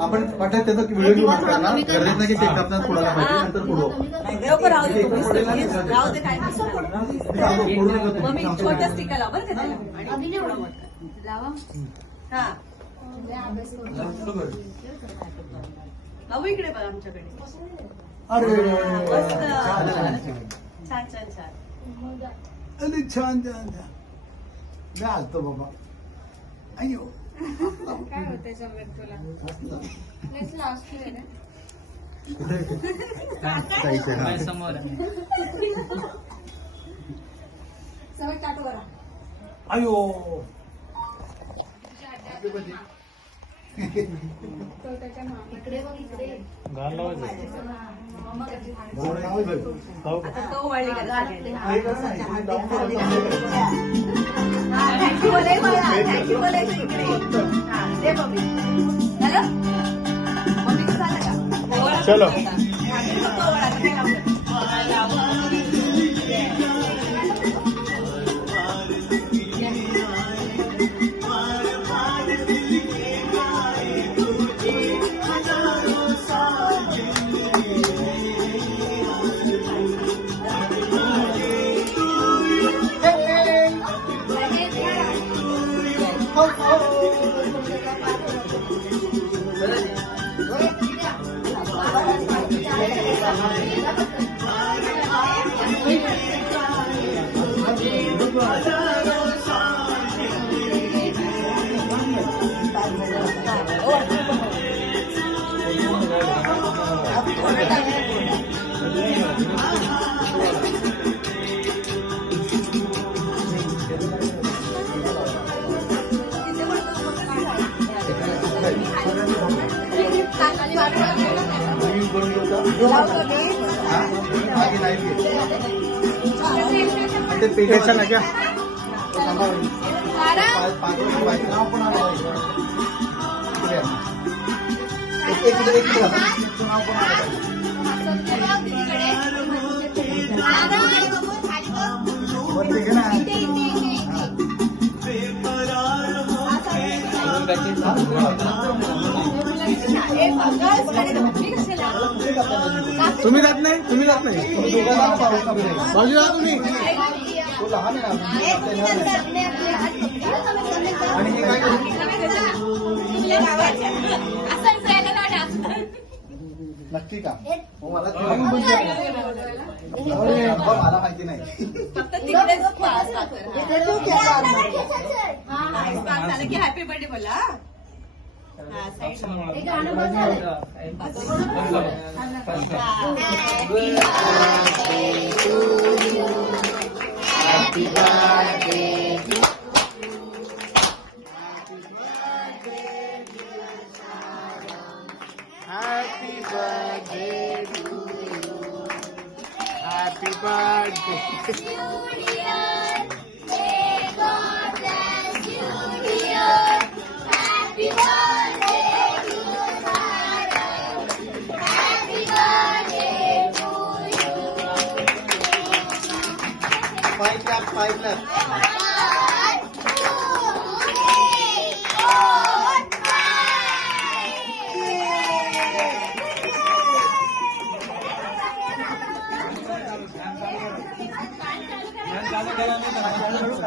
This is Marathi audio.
आपण वाटत त्याचा व्हिडिओ घेऊ नका ना, गरजेचं नाही की केक कापण्यात पुढायला पाहिजे, नंतर पुढू. छोट्या स्टिका लावा बरं का त्याला. बाबू इकडे बघा आमच्याकडे. अरे छान छान छान. अरे छान छान छान. मी आलतो बाबा. अय्यो काय होतंय समोर तुला? समोर अयो इकडे बघ इकडे. आता तो वाळली का झाली. थँक्यू बोलायचं इकडे. दे मम्मी. झालं मम्मीचं झालं का? चलो. पेटायचा ना क्या तुम्ही जात नाही, तुम्ही जात नाही, बाजू जा तुम्ही. तो लहान आहे आणि हे काय नक्की का? मला मला माहिती नाही. फक्त तिकडेच की हॅपी बर्थडे बोला. Happy birthday. Happy birthday to you. Happy birthday.